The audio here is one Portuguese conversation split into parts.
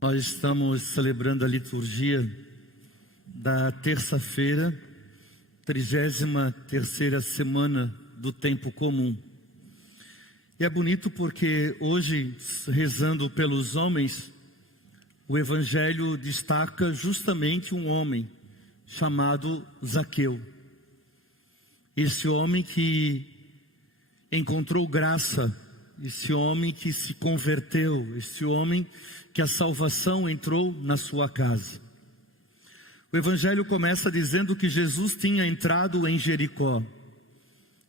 Nós estamos celebrando a liturgia da terça-feira, 33ª semana do tempo comum. E é bonito porque hoje, rezando pelos homens, o Evangelho destaca justamente um homem chamado Zaqueu. Esse homem que encontrou graça, esse homem que se converteu, esse homem que a salvação entrou na sua casa. O Evangelho começa dizendo que Jesus tinha entrado em Jericó.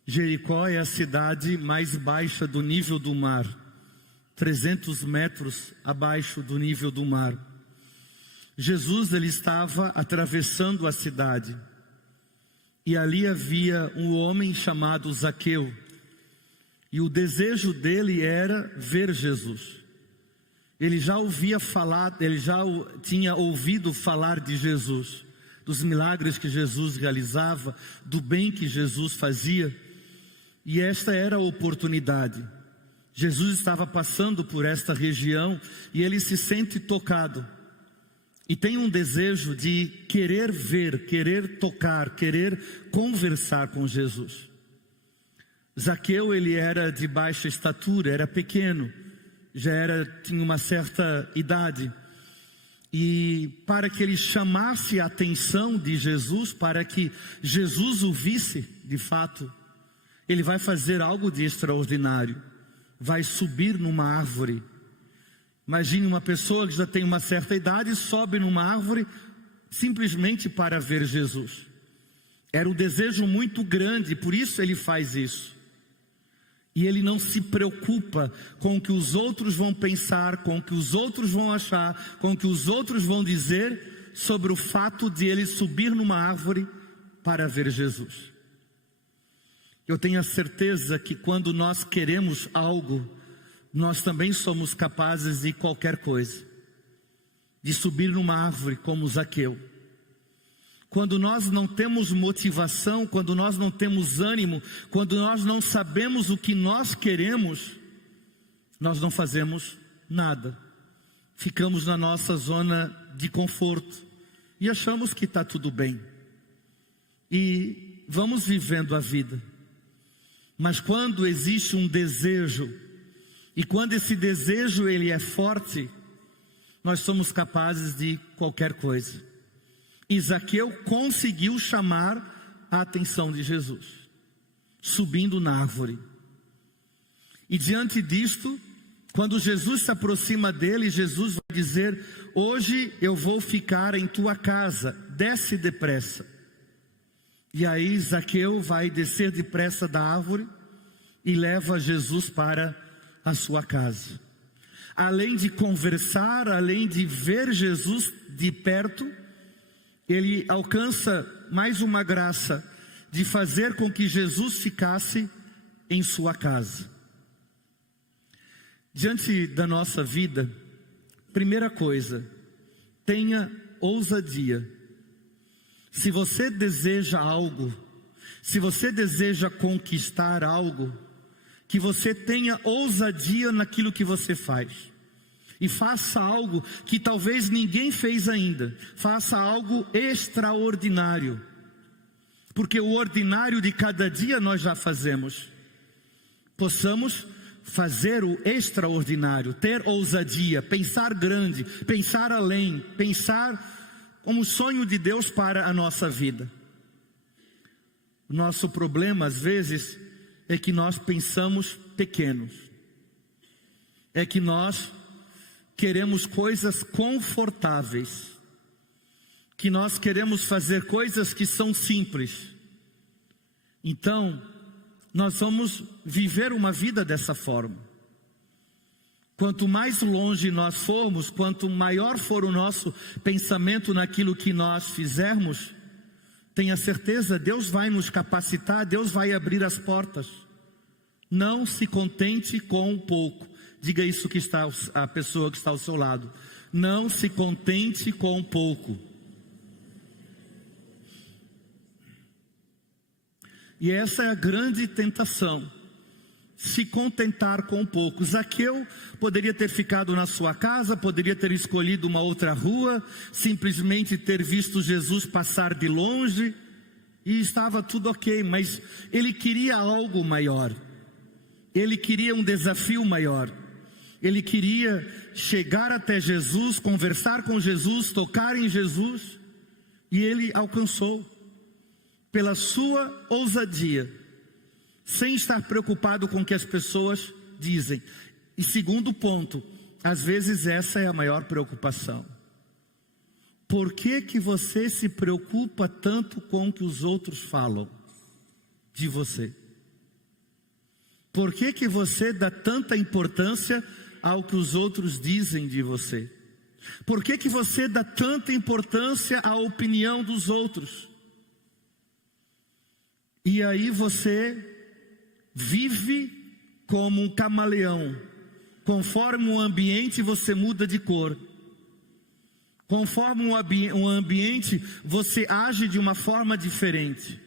Jericó é a cidade mais baixa do nível do mar, 300 metros abaixo do nível do mar. Jesus, ele estava atravessando a cidade, e ali havia um homem chamado Zaqueu, e o desejo dele era ver Jesus. Ele já ouvia falar, ele já tinha ouvido falar de Jesus, dos milagres que Jesus realizava, do bem que Jesus fazia, e esta era a oportunidade. Jesus estava passando por esta região e ele se sente tocado, e tem um desejo de querer ver, querer tocar, querer conversar com Jesus. Zaqueu, ele era de baixa estatura, era pequeno, tinha uma certa idade, e para que ele chamasse a atenção de Jesus, para que Jesus o visse de fato, ele vai fazer algo de extraordinário, vai subir numa árvore. Imagine uma pessoa que já tem uma certa idade, sobe numa árvore simplesmente para ver Jesus. Era um desejo muito grande, por isso ele faz isso. E ele não se preocupa com o que os outros vão pensar, com o que os outros vão achar, com o que os outros vão dizer sobre o fato de ele subir numa árvore para ver Jesus. Eu tenho a certeza que quando nós queremos algo, nós também somos capazes de qualquer coisa, de subir numa árvore como Zaqueu. Quando nós não temos motivação, quando nós não temos ânimo, quando nós não sabemos o que nós queremos, nós não fazemos nada. Ficamos na nossa zona de conforto e achamos que está tudo bem. E vamos vivendo a vida. Mas quando existe um desejo, e quando esse desejo ele é forte, nós somos capazes de qualquer coisa. E Zaqueu conseguiu chamar a atenção de Jesus, subindo na árvore. E diante disto, quando Jesus se aproxima dele, Jesus vai dizer: hoje eu vou ficar em tua casa, desce depressa. E aí Zaqueu vai descer depressa da árvore e leva Jesus para a sua casa. Além de conversar, além de ver Jesus de perto, ele alcança mais uma graça de fazer com que Jesus ficasse em sua casa. Diante da nossa vida, primeira coisa, tenha ousadia. Se você deseja algo, se você deseja conquistar algo, que você tenha ousadia naquilo que você faz. E faça algo que talvez ninguém fez ainda. Faça algo extraordinário. Porque o ordinário de cada dia nós já fazemos. Possamos fazer o extraordinário, ter ousadia, pensar grande, pensar além, pensar como sonho de Deus para a nossa vida. O nosso problema às vezes é que nós pensamos pequenos. É que nós queremos coisas confortáveis, que nós queremos fazer coisas que são simples. Então, nós vamos viver uma vida dessa forma. Quanto mais longe nós formos, quanto maior for o nosso pensamento naquilo que nós fizermos, tenha certeza, Deus vai nos capacitar, Deus vai abrir as portas. Não se contente com pouco. Diga isso que está a pessoa que está ao seu lado. Não se contente com pouco. E essa é a grande tentação. se contentar com pouco. Zaqueu poderia ter ficado na sua casa, poderia ter escolhido uma outra rua, simplesmente ter visto Jesus passar de longe, e estava tudo ok, mas ele queria algo maior, ele queria um desafio maior, ele queria chegar até Jesus, conversar com Jesus, tocar em Jesus, e ele alcançou, pela sua ousadia, sem estar preocupado com o que as pessoas dizem. E segundo ponto, às vezes essa é a maior preocupação. Por que que você se preocupa tanto com o que os outros falam de você? Por que que você dá tanta importância ao que os outros dizem de você? Por que que você dá tanta importância à opinião dos outros? E aí você vive como um camaleão. Conforme o ambiente você muda de cor. Conforme o ambiente você age de uma forma diferente.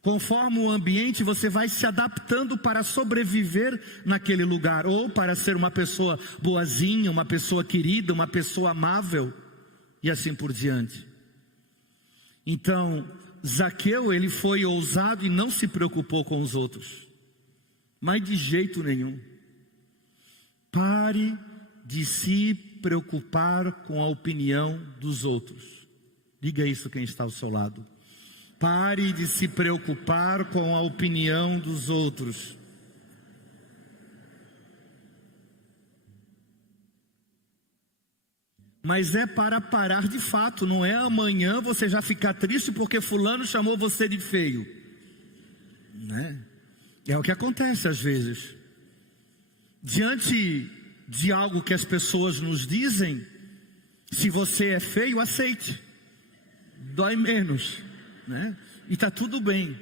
Conforme o ambiente você vai se adaptando para sobreviver naquele lugar, ou para ser uma pessoa boazinha, uma pessoa querida, uma pessoa amável, e assim por diante. Então, Zaqueu, ele foi ousado e não se preocupou com os outros, mas de jeito nenhum. Pare de se preocupar com a opinião dos outros. Diga isso quem está ao seu lado. Pare de se preocupar com a opinião dos outros. Mas é para parar de fato, não é amanhã você já ficar triste porque fulano chamou você de feio, né? É o que acontece às vezes. Diante de algo que as pessoas nos dizem, se você é feio, aceite. Dói menos, né? E está tudo bem.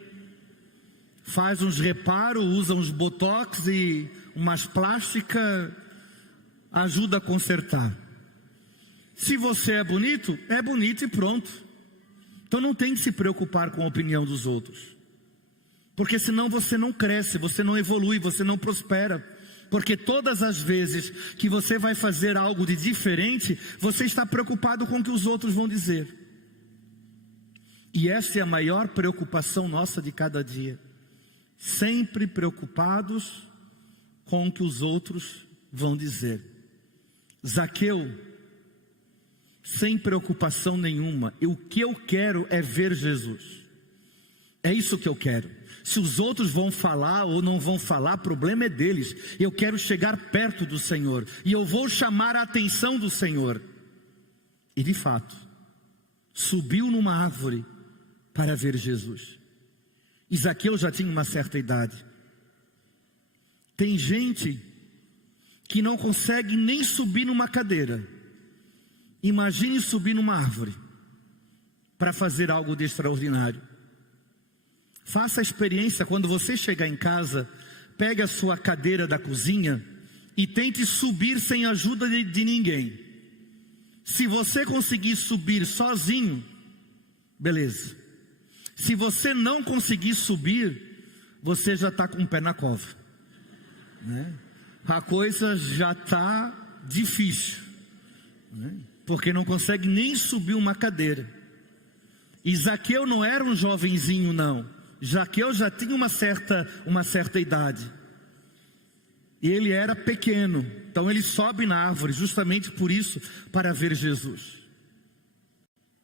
Faz uns reparos, usa uns botox e umas plásticas, ajuda a consertar. Se você é bonito e pronto. Então não tem que se preocupar com a opinião dos outros. Porque senão você não cresce, você não evolui, você não prospera. Porque todas as vezes que você vai fazer algo de diferente, você está preocupado com o que os outros vão dizer. E essa é a maior preocupação nossa de cada dia. Sempre preocupados com o que os outros vão dizer. Zaqueu, sem preocupação nenhuma, o que eu quero é ver Jesus. É isso que eu quero. Se os outros vão falar ou não vão falar, problema é deles. Eu quero chegar perto do Senhor, e eu vou chamar a atenção do Senhor. E de fato, subiu numa árvore para ver Jesus. E Zaqueu já tinha uma certa idade. Tem gente que não consegue nem subir numa cadeira. Imagine subir numa árvore para fazer algo de extraordinário. Faça a experiência quando você chegar em casa, pegue a sua cadeira da cozinha e tente subir sem ajuda de ninguém. Se você conseguir subir sozinho, beleza. Se você não conseguir subir, você já está com o pé na cova, né? A coisa já está difícil, né? Porque não consegue nem subir uma cadeira. E Zaqueu não era um jovenzinho não. Zaqueu já tinha uma certa idade. E ele era pequeno. Então ele sobe na árvore justamente por isso, para ver Jesus.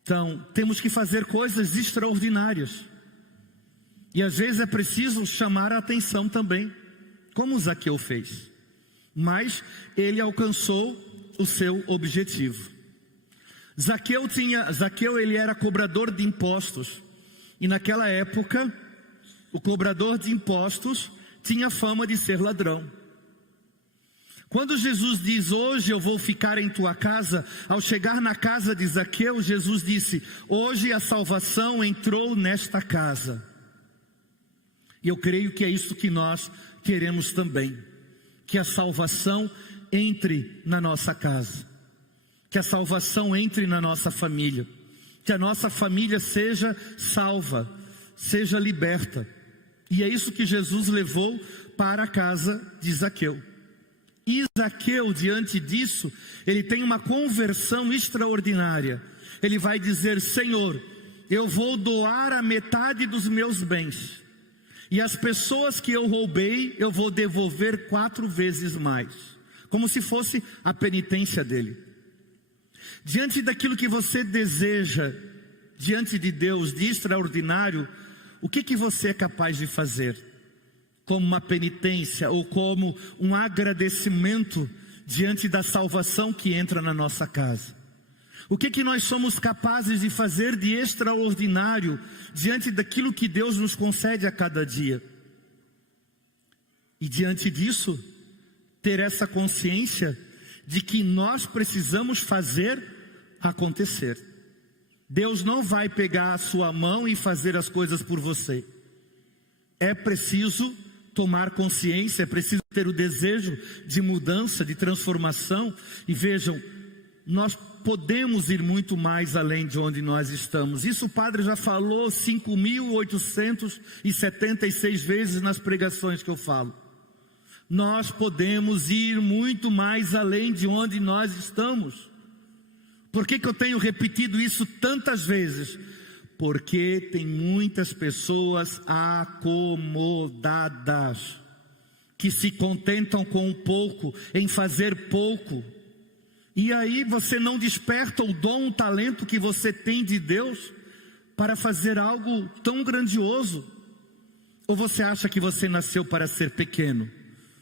Então temos que fazer coisas extraordinárias. E às vezes é preciso chamar a atenção também, como Zaqueu fez. Mas ele alcançou o seu objetivo. Zaqueu ele era cobrador de impostos. E naquela época, o cobrador de impostos tinha fama de ser ladrão. Quando Jesus diz, hoje eu vou ficar em tua casa, ao chegar na casa de Zaqueu, Jesus disse, hoje a salvação entrou nesta casa. E eu creio que é isso que nós queremos também, que a salvação entre na nossa casa, que a salvação entre na nossa família, que a nossa família seja salva, seja liberta. E é isso que Jesus levou para a casa de Zaqueu. E Zaqueu, diante disso, ele tem uma conversão extraordinária. Ele vai dizer: Senhor, eu vou doar a metade dos meus bens, e as pessoas que eu roubei, eu vou devolver 4 vezes mais. Como se fosse a penitência dele. Diante daquilo que você deseja, diante de Deus, de extraordinário, o que você é capaz de fazer? Como uma penitência ou como um agradecimento diante da salvação que entra na nossa casa? O que nós somos capazes de fazer de extraordinário diante daquilo que Deus nos concede a cada dia? E diante disso, ter essa consciência de que nós precisamos fazer acontecer. Deus não vai pegar a sua mão e fazer as coisas por você. É preciso tomar consciência, é preciso ter o desejo de mudança, de transformação. E vejam, nós podemos ir muito mais além de onde nós estamos. Isso o padre já falou 5.876 vezes nas pregações que eu falo. Nós podemos ir muito mais além de onde nós estamos. Por que eu tenho repetido isso tantas vezes? Porque tem muitas pessoas acomodadas, que se contentam com pouco, em fazer pouco. E aí você não desperta o dom, o talento que você tem de Deus para fazer algo tão grandioso. Ou você acha que você nasceu para ser pequeno?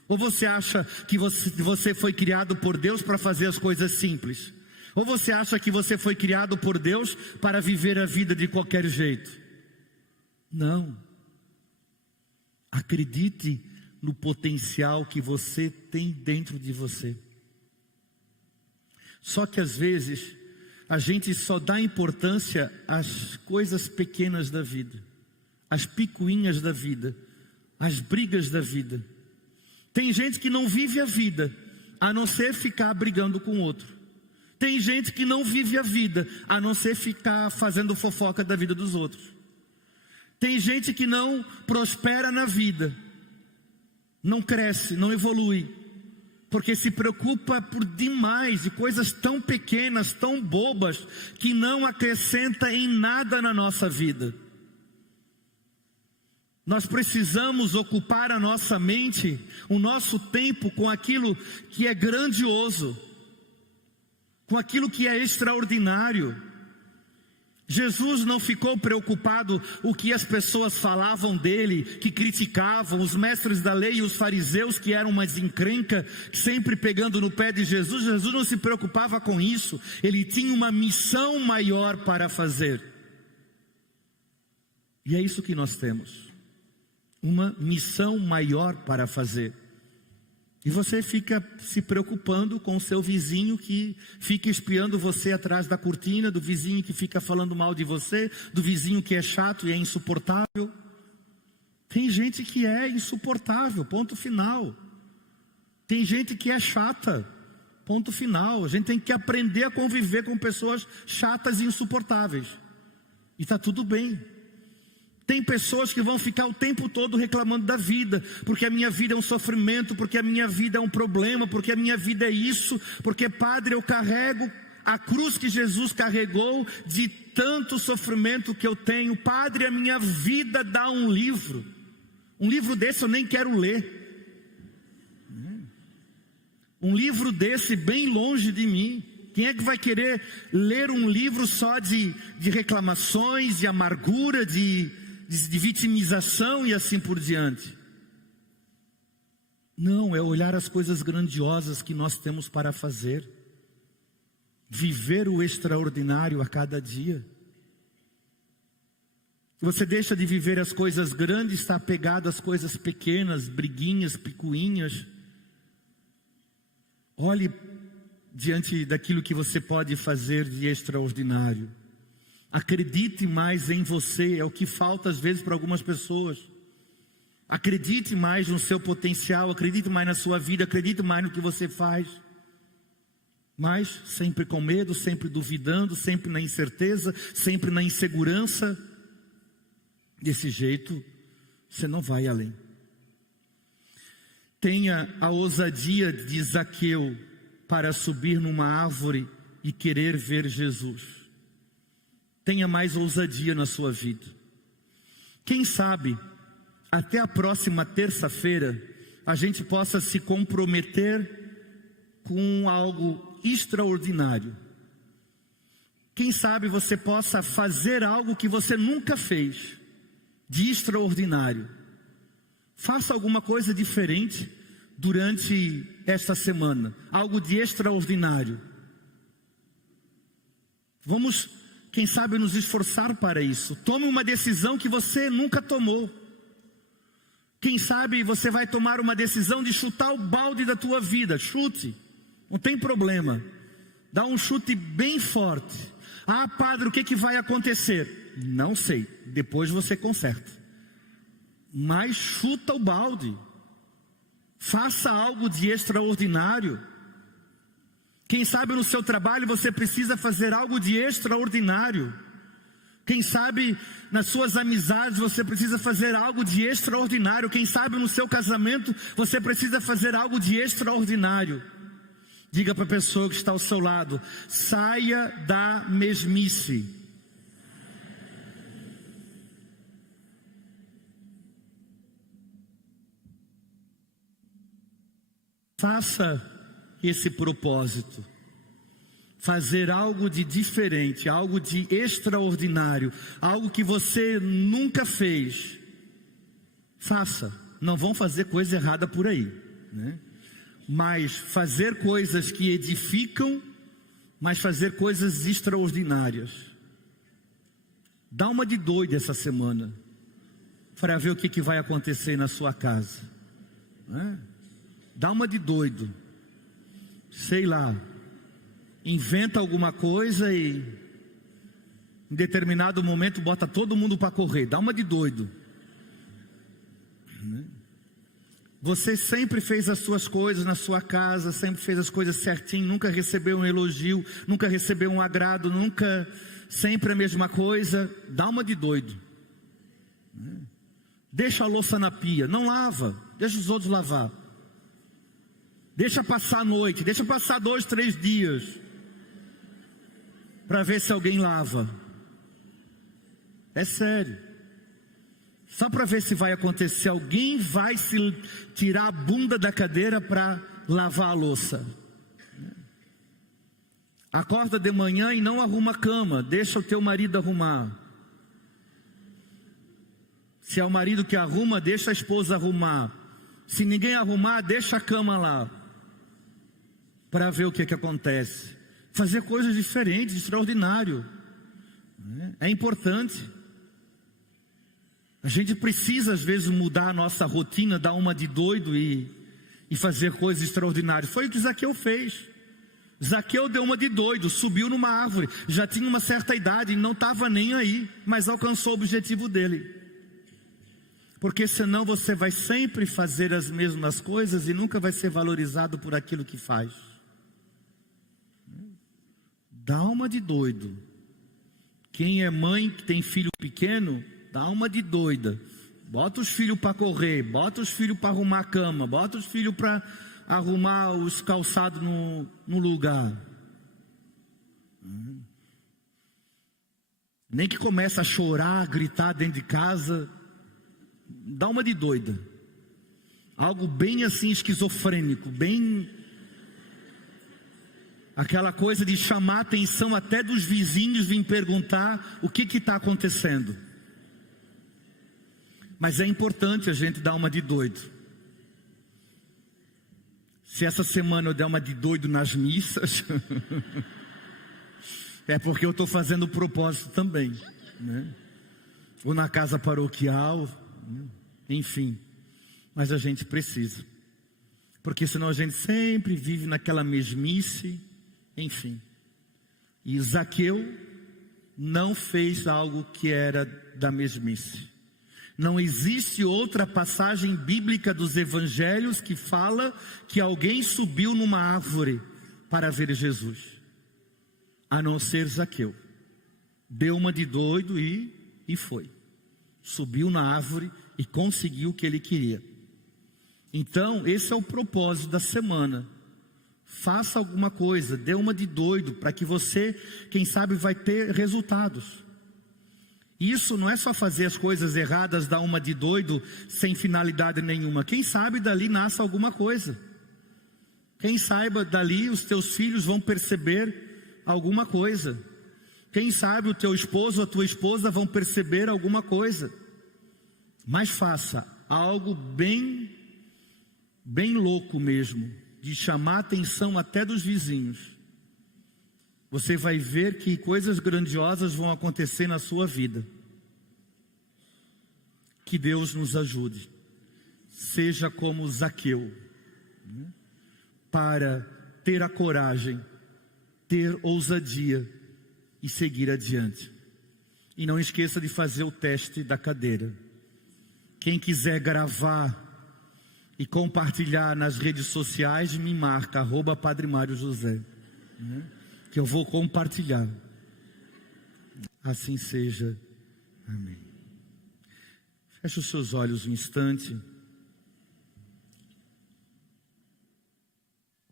Ou você acha que você foi criado por Deus para fazer as coisas simples? Ou você acha que você foi criado por Deus para viver a vida de qualquer jeito? Não. Acredite no potencial que você tem dentro de você. Só que às vezes a gente só dá importância às coisas pequenas da vida, às picuinhas da vida, às brigas da vida. Tem gente que não vive a vida a não ser ficar brigando com o outro. Tem gente que não vive a vida a não ser ficar fazendo fofoca da vida dos outros. Tem gente que não prospera na vida, não cresce, não evolui, porque se preocupa por demais de coisas tão pequenas, tão bobas, que não acrescenta em nada na nossa vida. Nós precisamos ocupar a nossa mente, o nosso tempo com aquilo que é grandioso, com aquilo que é extraordinário. Jesus não ficou preocupado o que as pessoas falavam dele, que criticavam, os mestres da lei e os fariseus que eram umas encrenca, sempre pegando no pé de Jesus. Jesus não se preocupava com isso, ele tinha uma missão maior para fazer. E é isso que nós temos, uma missão maior para fazer. E você fica se preocupando com o seu vizinho que fica espiando você atrás da cortina, do vizinho que fica falando mal de você, do vizinho que é chato e é insuportável. Tem gente que é insuportável, ponto final. Tem gente que é chata, ponto final. A gente tem que aprender a conviver com pessoas chatas e insuportáveis. E está tudo bem. Tem pessoas que vão ficar o tempo todo reclamando da vida, porque a minha vida é um sofrimento, porque a minha vida é um problema, porque a minha vida é isso, porque padre, eu carrego a cruz que Jesus carregou de tanto sofrimento que eu tenho. Padre, a minha vida dá um livro desse eu nem quero ler, um livro desse bem longe de mim. Quem é que vai querer ler um livro só de reclamações, de amargura, de vitimização e assim por diante? Não, é olhar as coisas grandiosas que nós temos para fazer, viver o extraordinário a cada dia. Você deixa de viver as coisas grandes, está apegado às coisas pequenas, briguinhas, picuinhas. Olhe diante daquilo que você pode fazer de extraordinário. Acredite mais em você, é o que falta às vezes para algumas pessoas. Acredite mais no seu potencial, acredite mais na sua vida, acredite mais no que você faz. Mas sempre com medo, sempre duvidando, sempre na incerteza, sempre na insegurança. Desse jeito, você não vai além. Tenha a ousadia de Zaqueu para subir numa árvore e querer ver Jesus. Tenha mais ousadia na sua vida. Quem sabe, até a próxima terça-feira, a gente possa se comprometer com algo extraordinário. Quem sabe você possa fazer algo que você nunca fez, de extraordinário. Faça alguma coisa diferente durante esta semana, algo de extraordinário. Vamos, quem sabe, nos esforçar para isso. Tome uma decisão que você nunca tomou. Quem sabe você vai tomar uma decisão de chutar o balde da tua vida. Chute, não tem problema. Dá um chute bem forte. Ah, padre, o que vai acontecer? Não sei, depois você conserta. Mas chuta o balde. Faça algo de extraordinário. Quem sabe no seu trabalho você precisa fazer algo de extraordinário. Quem sabe nas suas amizades você precisa fazer algo de extraordinário. Quem sabe no seu casamento você precisa fazer algo de extraordinário. Diga para a pessoa que está ao seu lado: saia da mesmice. Faça esse propósito. Fazer algo de diferente, algo de extraordinário, algo que você nunca fez. Faça. Não vão fazer coisa errada por aí, né? Mas fazer coisas que edificam, mas fazer coisas extraordinárias. Dá uma de doido essa semana, para ver o que vai acontecer na sua casa, né? Dá uma de doido. Sei lá, inventa alguma coisa e em determinado momento bota todo mundo para correr. Dá uma de doido. Você sempre fez as suas coisas na sua casa, sempre fez as coisas certinho, nunca recebeu um elogio, nunca recebeu um agrado, nunca, sempre a mesma coisa. Dá uma de doido. Deixa a louça na pia, não lava, deixa os outros lavar. Deixa passar a noite, deixa passar 2, 3 dias, para ver se alguém lava. É sério. Só para ver se vai acontecer. Alguém vai se tirar a bunda da cadeira para lavar a louça. Acorda de manhã e não arruma a cama, deixa o teu marido arrumar. Se é o marido que arruma, deixa a esposa arrumar. Se ninguém arrumar, deixa a cama lá, para ver o que acontece. Fazer coisas diferentes, extraordinário. É importante. A gente precisa às vezes mudar a nossa rotina, dar uma de doido e fazer coisas extraordinárias. Foi o que Zaqueu fez. Zaqueu deu uma de doido, subiu numa árvore, já tinha uma certa idade, não estava nem aí, mas alcançou o objetivo dele. Porque senão você vai sempre fazer as mesmas coisas e nunca vai ser valorizado por aquilo que faz. Dá uma de doido. Quem é mãe que tem filho pequeno, dá uma de doida. Bota os filhos para correr, bota os filhos para arrumar a cama, bota os filhos para arrumar os calçados no lugar. Nem que começa a chorar, a gritar dentro de casa. Dá uma de doida. Algo bem assim esquizofrênico, bem... aquela coisa de chamar a atenção até dos vizinhos, vir perguntar o que está acontecendo. Mas é importante a gente dar uma de doido. Se essa semana eu der uma de doido nas missas, é porque eu estou fazendo o propósito também, né? Ou na casa paroquial, enfim. Mas a gente precisa. Porque senão a gente sempre vive naquela mesmice. Enfim, e Zaqueu não fez algo que era da mesmice. Não existe outra passagem bíblica dos evangelhos que fala que alguém subiu numa árvore para ver Jesus, a não ser Zaqueu. Deu uma de doido e foi. Subiu na árvore e conseguiu o que ele queria. Então, esse é o propósito da semana. Faça alguma coisa, dê uma de doido, para que você, quem sabe, vai ter resultados. Isso não é só fazer as coisas erradas, dar uma de doido, sem finalidade nenhuma. Quem sabe dali nasce alguma coisa. Quem saiba dali os teus filhos vão perceber alguma coisa. Quem sabe o teu esposo ou a tua esposa vão perceber alguma coisa. Mas faça algo bem louco mesmo, de chamar a atenção até dos vizinhos. Você vai ver que coisas grandiosas vão acontecer na sua vida. Que Deus nos ajude. Seja como Zaqueu, para ter a coragem, ter ousadia e seguir adiante. E não esqueça de fazer o teste da cadeira. Quem quiser gravar e compartilhar nas redes sociais, me marca, @Padre Mário José, que eu vou compartilhar. Assim seja. Amém. Feche os seus olhos um instante.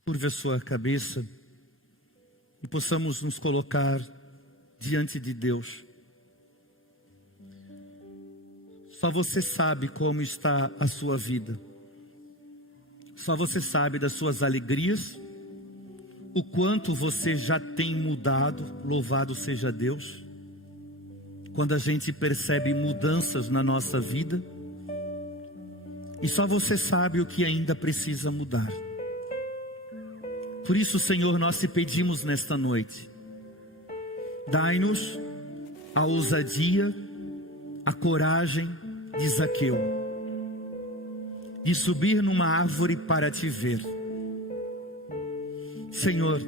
Curve a sua cabeça e possamos nos colocar diante de Deus. Só você sabe como está a sua vida. Só você sabe das suas alegrias, o quanto você já tem mudado, louvado seja Deus. Quando a gente percebe mudanças na nossa vida, e só você sabe o que ainda precisa mudar. Por isso, Senhor, nós te pedimos nesta noite, dai-nos a ousadia, a coragem de Zaqueu, de subir numa árvore para te ver. Senhor,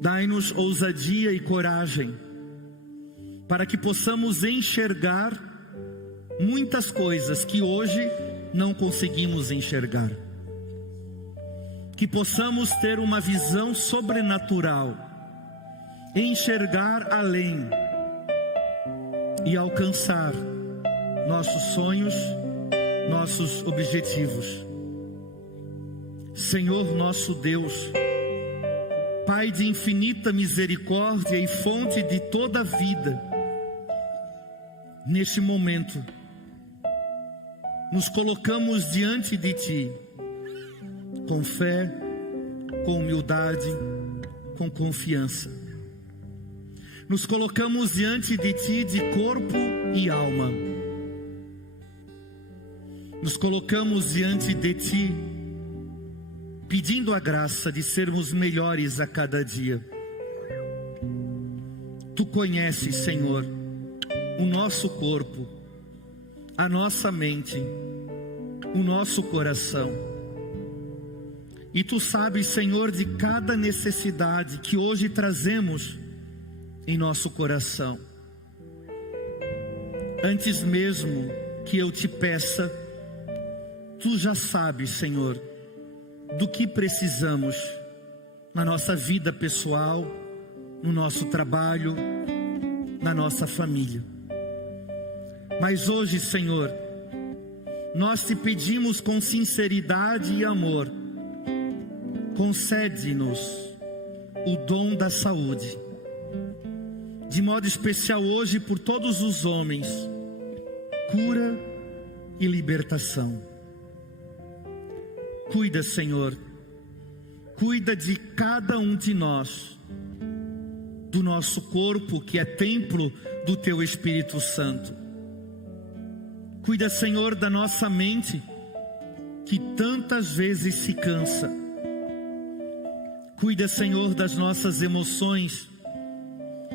dai-nos ousadia e coragem, para que possamos enxergar muitas coisas que hoje não conseguimos enxergar. Que possamos ter uma visão sobrenatural, enxergar além e alcançar nossos sonhos, nossos objetivos. Senhor nosso Deus, Pai de infinita misericórdia e fonte de toda a vida, neste momento, nos colocamos diante de Ti, com fé, com humildade, com confiança. Nos colocamos diante de Ti de corpo e alma. Nos colocamos diante de Ti, pedindo a graça de sermos melhores a cada dia. Tu conheces, Senhor, o nosso corpo, a nossa mente, o nosso coração. E Tu sabes, Senhor, de cada necessidade que hoje trazemos em nosso coração. Antes mesmo que eu te peça, Tu já sabes, Senhor, do que precisamos na nossa vida pessoal, no nosso trabalho, na nossa família. Mas hoje, Senhor, nós te pedimos com sinceridade e amor, concede-nos o dom da saúde, de modo especial hoje por todos os homens, cura e libertação. Cuida, Senhor, cuida de cada um de nós, do nosso corpo que é templo do Teu Espírito Santo. Cuida, Senhor, da nossa mente, que tantas vezes se cansa. Cuida, Senhor, das nossas emoções,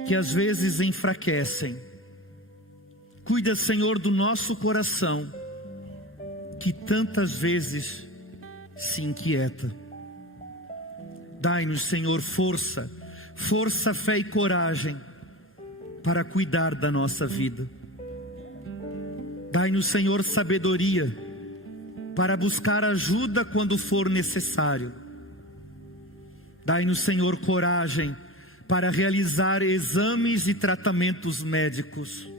que às vezes enfraquecem. Cuida, Senhor, do nosso coração, que tantas vezes se inquieta. Dai-nos, Senhor, força, fé e coragem para cuidar da nossa vida. Dai-nos, Senhor, sabedoria para buscar ajuda quando for necessário. Dai-nos, Senhor, coragem para realizar exames e tratamentos médicos.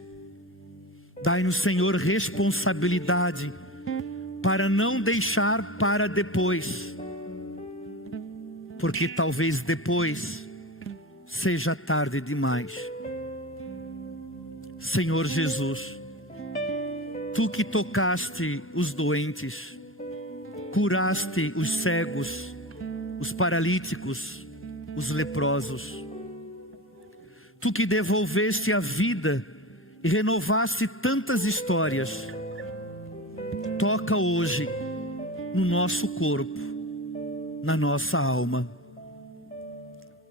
Dai-nos, Senhor, responsabilidade para não deixar para depois, porque talvez depois seja tarde demais. Senhor Jesus, Tu que tocaste os doentes, curaste os cegos, os paralíticos, os leprosos, Tu que devolveste a vida e renovaste tantas histórias, toca hoje no nosso corpo, na nossa alma.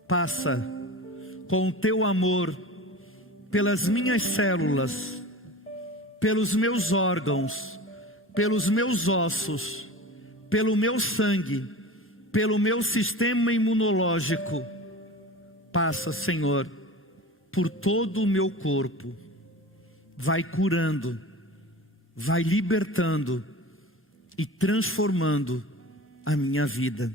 Passa com o Teu amor pelas minhas células, pelos meus órgãos, pelos meus ossos, pelo meu sangue, pelo meu sistema imunológico. Passa, Senhor, por todo o meu corpo. Vai curando, vai libertando e transformando a minha vida.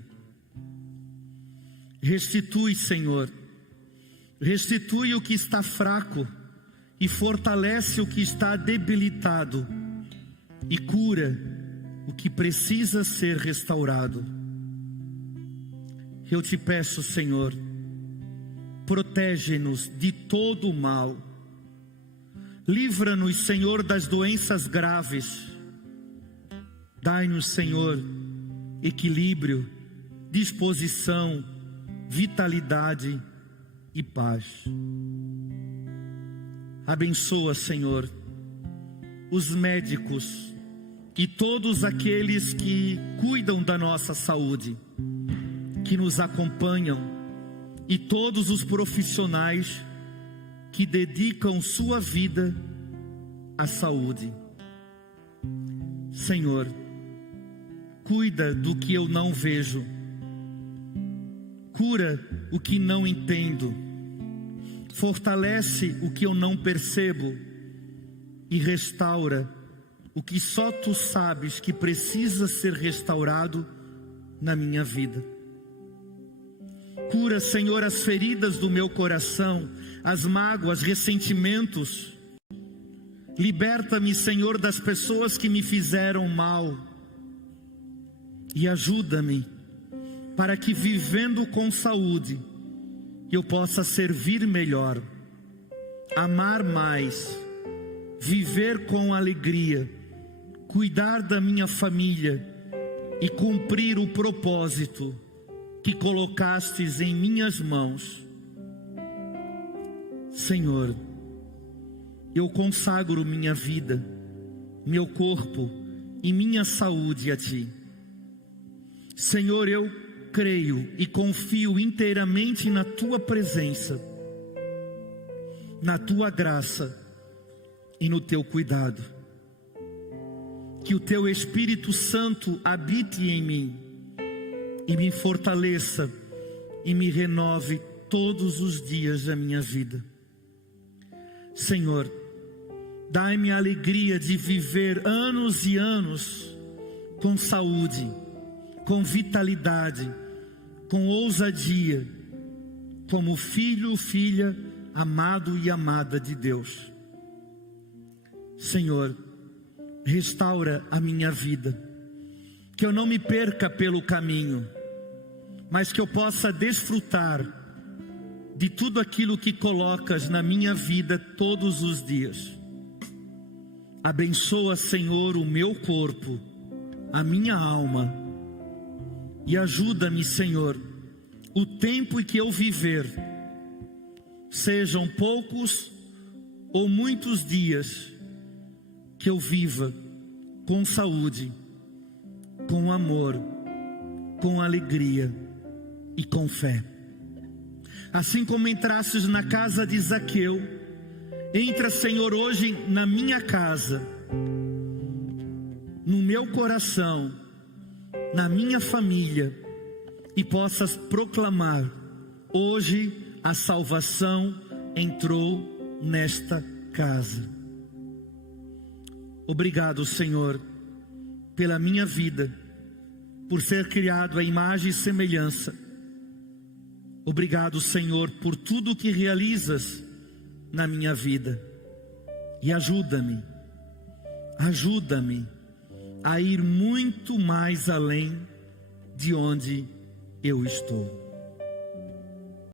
Restitui, Senhor, restitui o que está fraco e fortalece o que está debilitado e cura o que precisa ser restaurado. Eu te peço, Senhor, protege-nos de todo o mal. Livra-nos, Senhor, das doenças graves. Dai-nos, Senhor, equilíbrio, disposição, vitalidade e paz. Abençoa, Senhor, os médicos e todos aqueles que cuidam da nossa saúde, que nos acompanham, e todos os profissionais que dedicam sua vida à saúde. Senhor, cuida do que eu não vejo, cura o que não entendo, fortalece o que eu não percebo e restaura o que só Tu sabes que precisa ser restaurado na minha vida. Cura, Senhor, as feridas do meu coração, as mágoas, ressentimentos. Liberta-me, Senhor, das pessoas que me fizeram mal. E ajuda-me para que, vivendo com saúde, eu possa servir melhor, amar mais, viver com alegria, cuidar da minha família e cumprir o propósito que colocastes em minhas mãos. Senhor, eu consagro minha vida, meu corpo e minha saúde a Ti. Senhor, eu creio e confio inteiramente na Tua presença, na Tua graça e no Teu cuidado. Que o Teu Espírito Santo habite em mim e me fortaleça e me renove todos os dias da minha vida. Senhor, dai-me a alegria de viver anos e anos com saúde, com vitalidade, com ousadia, como filho, filha, amado e amada de Deus. Senhor, restaura a minha vida, que eu não me perca pelo caminho, mas que eu possa desfrutar de tudo aquilo que colocas na minha vida todos os dias. Abençoa, Senhor, o meu corpo, a minha alma, e ajuda-me, Senhor, o tempo em que eu viver, sejam poucos ou muitos dias, que eu viva com saúde, com amor, com alegria e com fé. Assim como entrastes na casa de Zaqueu, entra, Senhor, hoje na minha casa, no meu coração, na minha família, e possas proclamar: hoje a salvação entrou nesta casa. Obrigado, Senhor, pela minha vida, por ser criado à imagem e semelhança. Obrigado, Senhor, por tudo que realizas na minha vida. E ajuda-me, a ir muito mais além de onde eu estou.